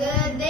good day.